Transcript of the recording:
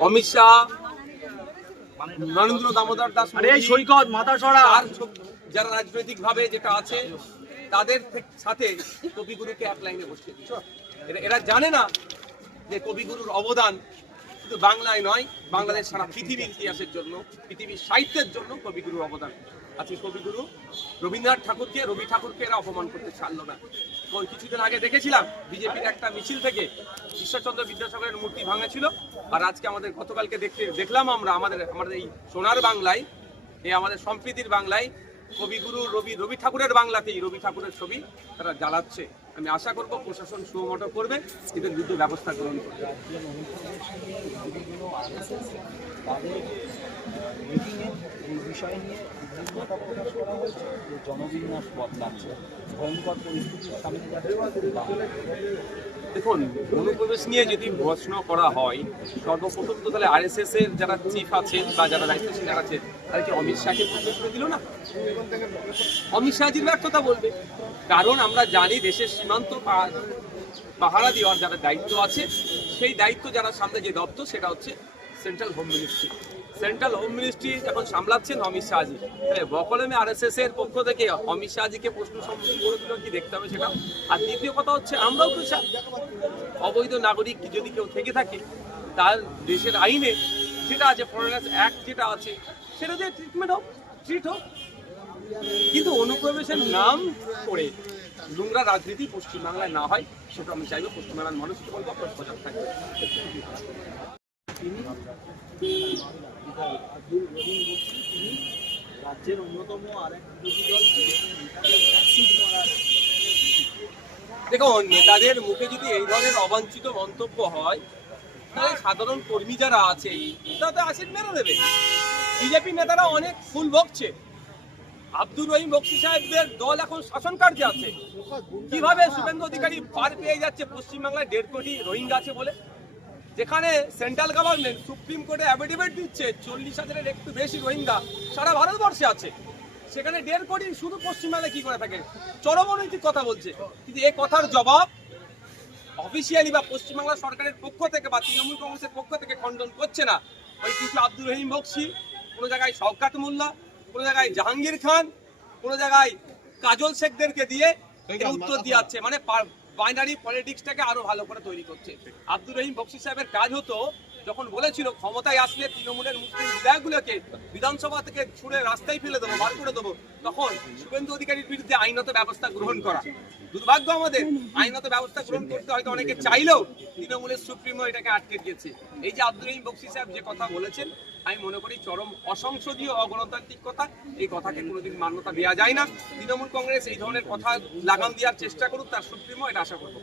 অমিত শাহ নরেন্দ্র দামোদর দাস এই সৈকত মাথা সরা। আর যারা রাজনৈতিক ভাবে যেটা আছে তাদের সাথে কবিগুরুকে এক লাইনে বসিয়ে দিচ্ছে এরা- এরা জানে না যে কবিগুরুর অবদান শুধু বাংলায় নয়, বাংলাদেশ সারা পৃথিবীর ইতিহাসের জন্য, পৃথিবীর সাহিত্যের জন্য কবিগুরুর অবদান। আজকে কবিগুরু রবীন্দ্রনাথ ঠাকুরকে, রবি ঠাকুরকে এরা অপমান করতে ছাড়লো না। কিছুদিন আগে দেখেছিলাম, বিজেপির একটা মিছিল থেকে ঈশ্বরচন্দ্র বিদ্যাসাগরের মূর্তি ভাঙা আর আজকে আমাদের গতকালকে দেখতে, দেখলাম আমরা, আমাদের আমাদের এই সোনার বাংলায়, এই আমাদের সম্প্রীতির বাংলায় কবিগুরু রবি রবি ঠাকুরের বাংলাতেই, রবি ঠাকুরের ছবি তারা জ্বালাচ্ছে। আমি আশা করব প্রশাসন সুমটো করবে, এদের যুদ্ধ ব্যবস্থা গ্রহণ করবে। মিটিংয়ে এই বিষয় নিয়ে উদ্বিগ্নতা প্রকাশ করা হয়েছে যে জনবিন্যাস বদলাচ্ছে, ভয়ঙ্কর পরিস্থিতির সামনে যাচ্ছে। দেখুন, অনুপ্রবেশ নিয়ে যদি প্রশ্ন করা হয়, সর্বপ্রথম তো তাহলে আরএসএস এর যারা চিফ আছেন বা যারা দায়িত্বশীল যারা আছেন তারা কি অমিত শাহকে প্রশ্ন করে দিল না? অমিত শাহজির ব্যর্থতা বলবে। কারণ আমরা জানি দেশের সীমান্ত পাহারা দেওয়ার যারা দায়িত্ব আছে, সেই দায়িত্ব যারা সামনে যে দপ্তর, সেটা হচ্ছে central home ministry central home ministry এখন সামলাচ্ছেন অমিত শাহজি, তাহলে বকলমে আরএসএস এর পক্ষ থেকে অমিত শাহজিকে প্রশ্ন সম্মুখীন করে দিল, কি দেখতে হবে সেটা? আর দ্বিতীয় কথা হচ্ছে, আমরাও তো অবৈধ নাগরিক যদি কেউ থেকে থাকে, তার দেশের আইনে যেটা আছে ফরেনার্স অ্যাক্ট যেটা আছে, সেটা দিয়ে ট্রিটমেন্ট হোক ট্রিট হোক। কিন্তু অনুপ্রবেশের নাম করে নোংরা রাজনীতি পশ্চিমবাংলায় না হয়, সেটা আমি চাইব, পশ্চিমবাংলার মানুষ কি বলব সজাগ থাকবে। তিনি রাজ্যের অন্যতম আরেক বিরোধী দল নেতাদের মুখে যদি এই ধরনের অবাঞ্ছিত মন্তব্য হয়, তাহলে সাধারণ কর্মী যারা আছে তারা তো আসিড মেরে দেবে। বিজেপি নেতারা অনেক ফুল ভোগছে। আব্দুর রহিম বক্সি সাহেবদের দল এখন শাসন কার্যে আছে। কীভাবে শুভেন্দু অধিকারী পার পেয়ে যাচ্ছে পশ্চিমবাংলায় দেড় কোটি রোহিঙ্গা আছে বলে? যেখানে সেন্ট্রাল গভর্নমেন্ট সুপ্রিম কোর্টে অ্যাফিডেভিট দিচ্ছে চল্লিশ হাজারের একটু বেশি রোহিঙ্গা সারা ভারতবর্ষে আছে। সেখানে দেড় কোটি শুধু পশ্চিমবাংলায় কি করে থাকে? চরমনৈতিক কথা বলছে। কিন্তু এ কথার জবাব অফিসিয়ালি বা পশ্চিমবাংলা সরকারের পক্ষ থেকে বা তৃণমূল কংগ্রেসের পক্ষ থেকে খণ্ডন করছে না। ওই কিছু আব্দুল রহিম বক্সি কোনো জায়গায় শওকাত মোল্লা কোনো জায়গায় জাহাঙ্গীর খান কোনো জায়গায় কাজল শেখদেরকে দিয়ে উত্তর দিয়ে যাচ্ছে মানে বাইনারি পলিটিক্সটাকে আরও ভালো করে তৈরি করছে। আব্দুর রহিম বক্সি সাহেবের কাজ হতো, যখন বলেছিল ক্ষমতায় আসলে তৃণমূলের মুসলিম বিধায়কগুলোকে বিধানসভা থেকে ছুড়ে রাস্তায় ফেলে দেবো, বার করে দেবো, তখন শুভেন্দু অধিকারীর বিরুদ্ধে আইনত ব্যবস্থা গ্রহণ করা। দুর্ভাগ্য আমাদের, আইনত ব্যবস্থা গ্রহণ করতে হয়তো অনেকে চাইলেও তৃণমূলের সুপ্রিমো এটাকে আটকে দিয়েছে। এই যে আব্দুল রহিম বক্সি সাহেব যে কথা বলেছেন আমি মনে করি চরম অসংসদীয় অগণতান্ত্রিক কথা। এই কথাকে কোনোদিন মান্যতা দেওয়া যায় না। তৃণমূল কংগ্রেস এই ধরনের কথা লাগাম দেওয়ার চেষ্টা করুক, তার সুপ্রিমো, এটা আশা করব।